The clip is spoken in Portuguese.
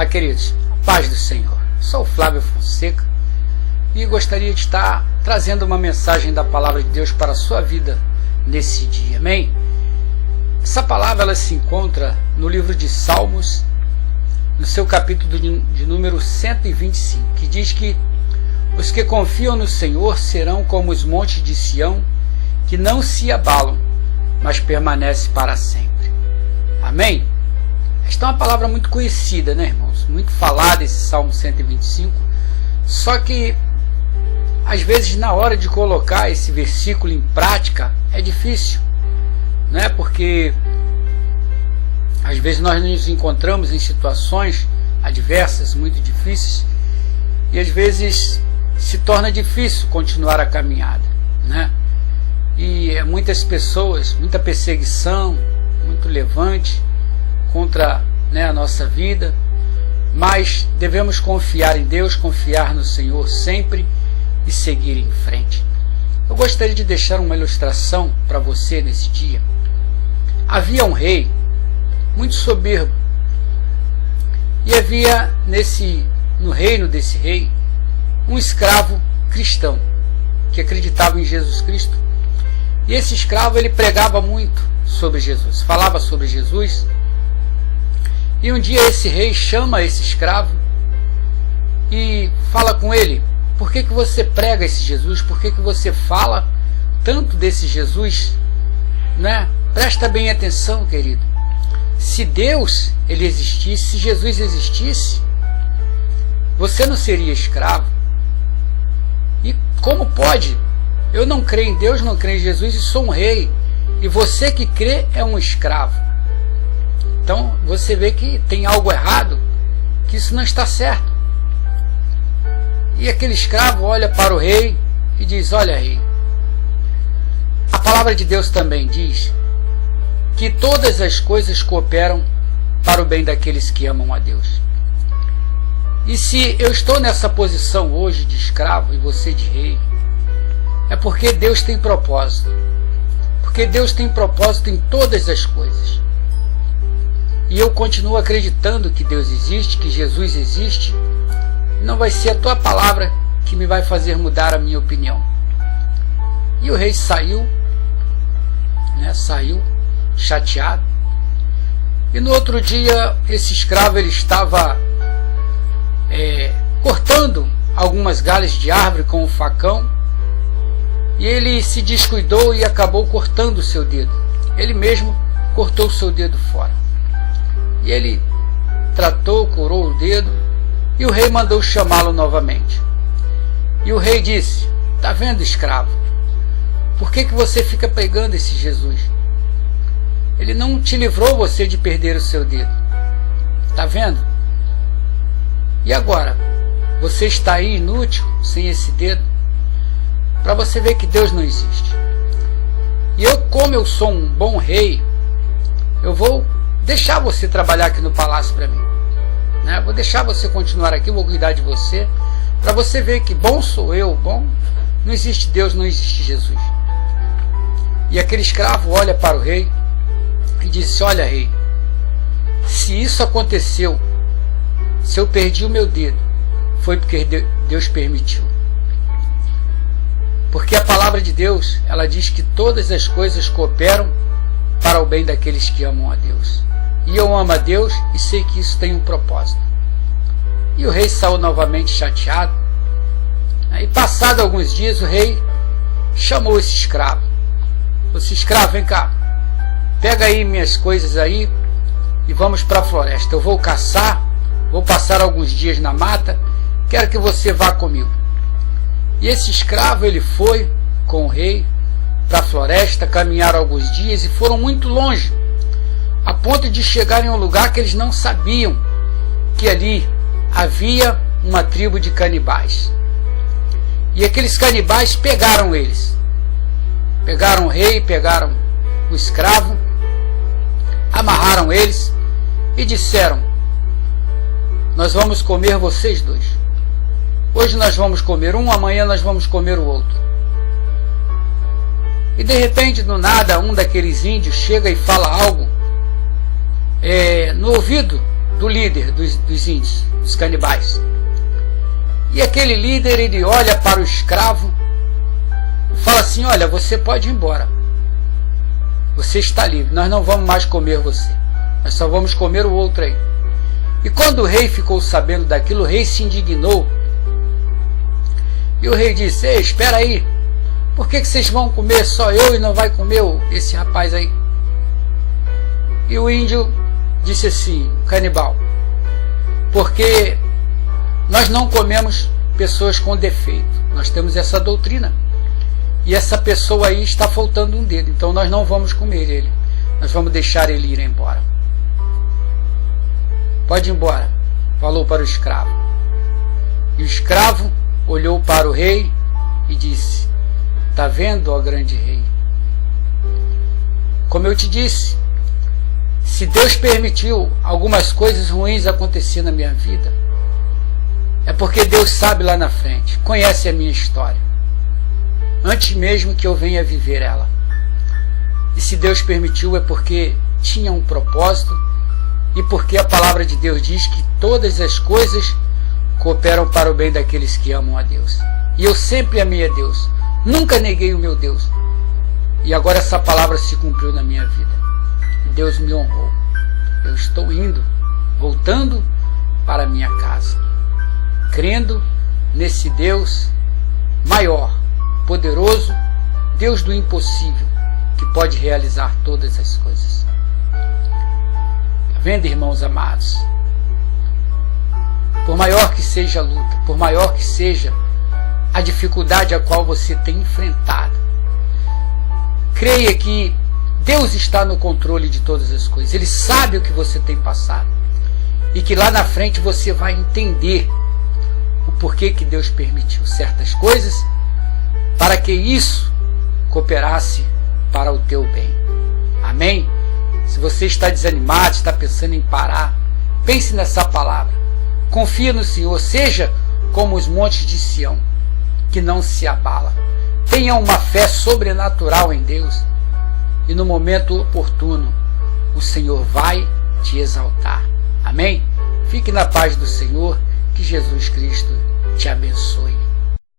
Olá, queridos, paz do Senhor. Sou o Flávio Fonseca e gostaria de estar trazendo uma mensagem da Palavra de Deus para a sua vida nesse dia, amém? Essa palavra ela se encontra no livro de Salmos, no seu capítulo de número 125, que diz que os que confiam no Senhor serão como os montes de Sião, que não se abalam, mas permanecem para sempre. Amém? Esta é uma palavra muito conhecida, né, irmãos? Muito falada, esse Salmo 125. Só que, às vezes, na hora de colocar esse versículo em prática, é difícil, né? Porque, às vezes, nós nos encontramos em situações adversas, muito difíceis, e às vezes se torna difícil continuar a caminhada, né? E muitas pessoas, muita perseguição, muito levante contra, né, a nossa vida, mas devemos confiar em Deus, confiar no Senhor sempre e seguir em frente. Eu gostaria de deixar uma ilustração para você nesse dia. Havia um rei muito soberbo e havia no reino desse rei um escravo cristão que acreditava em Jesus Cristo, e esse escravo ele pregava muito sobre Jesus, falava sobre Jesus. E um dia esse rei chama esse escravo e fala com ele: por que você prega esse Jesus? Por que você fala tanto desse Jesus? Né? Presta bem atenção, querido. Se Deus ele existisse, se Jesus existisse, você não seria escravo. E como pode? Eu não creio em Deus, não creio em Jesus e sou um rei. E você que crê é um escravo. Então você vê que tem algo errado, que isso não está certo. E aquele escravo olha para o rei e diz: olha, rei, a palavra de Deus também diz que todas as coisas cooperam para o bem daqueles que amam a Deus. E se eu estou nessa posição hoje de escravo e você de rei, é porque Deus tem propósito. Porque Deus tem propósito em todas as coisas. E eu continuo acreditando que Deus existe, que Jesus existe. Não vai ser a tua palavra que me vai fazer mudar a minha opinião. E o rei saiu, né, saiu chateado. E no outro dia, esse escravo ele estava cortando algumas galhas de árvore com um facão. E ele se descuidou e acabou cortando o seu dedo. Ele mesmo cortou o seu dedo fora. E ele curou o dedo, e o rei mandou chamá-lo novamente. E o rei disse: tá vendo, escravo? Por que você fica pregando esse Jesus? Ele não te livrou você de perder o seu dedo. Tá vendo? E agora? Você está aí inútil, sem esse dedo? Para você ver que Deus não existe. E eu, como eu sou um bom rei, eu vou deixar você trabalhar aqui no palácio para mim, né? Vou deixar você continuar aqui, vou cuidar de você, para você ver que bom sou eu, bom, não existe Deus, não existe Jesus. E aquele escravo olha para o rei e disse: olha, rei, se isso aconteceu, se eu perdi o meu dedo, foi porque Deus permitiu. Porque a palavra de Deus, ela diz que todas as coisas cooperam para o bem daqueles que amam a Deus. E eu amo a Deus e sei que isso tem um propósito. E o rei saiu novamente chateado. E passado alguns dias, o rei chamou esse escravo. Esse escravo, vem cá, pega aí minhas coisas aí e vamos para a floresta. Eu vou caçar, vou passar alguns dias na mata, quero que você vá comigo. E esse escravo ele foi com o rei para a floresta, caminharam alguns dias e foram muito longe, a ponto de chegarem a um lugar que eles não sabiam que ali havia uma tribo de canibais. E aqueles canibais pegaram eles. Pegaram o rei, pegaram o escravo, amarraram eles e disseram: nós vamos comer vocês dois. Hoje nós vamos comer um, amanhã nós vamos comer o outro. E de repente, do nada, um daqueles índios chega e fala algo no ouvido do líder dos índios, dos canibais. E aquele líder, ele olha para o escravo e fala assim: olha, você pode ir embora. Você está livre, nós não vamos mais comer você. Nós só vamos comer o outro aí. E quando o rei ficou sabendo daquilo, o rei se indignou. E o rei disse: ei, espera aí. Por que vocês vão comer só eu e não vai comer esse rapaz aí? E o índio disse assim, canibal: porque nós não comemos pessoas com defeito. Nós temos essa doutrina. E essa pessoa aí está faltando um dedo. Então nós não vamos comer ele. Nós vamos deixar ele ir embora. Pode ir embora, falou para o escravo. E o escravo olhou para o rei e disse: está vendo, ó grande rei? Como eu te disse, se Deus permitiu algumas coisas ruins acontecer na minha vida, é porque Deus sabe lá na frente, conhece a minha história, antes mesmo que eu venha viver ela. E se Deus permitiu é porque tinha um propósito e porque a palavra de Deus diz que todas as coisas cooperam para o bem daqueles que amam a Deus. E eu sempre amei a Deus, nunca neguei o meu Deus. E agora essa palavra se cumpriu na minha vida. E Deus me honrou. Eu estou indo, voltando para a minha casa, crendo nesse Deus maior, poderoso, Deus do impossível, que pode realizar todas as coisas. Tá vendo, irmãos amados? Por maior que seja a luta, por maior que seja a dificuldade a qual você tem enfrentado, creia que Deus está no controle de todas as coisas. Ele sabe o que você tem passado. E que lá na frente você vai entender o porquê que Deus permitiu certas coisas, para que isso cooperasse para o teu bem. Amém? Se você está desanimado, está pensando em parar, pense nessa palavra. Confia no Senhor, seja como os montes de Sião, que não se abala. Tenha uma fé sobrenatural em Deus, e no momento oportuno o Senhor vai te exaltar. Amém? Fique na paz do Senhor, que Jesus Cristo te abençoe.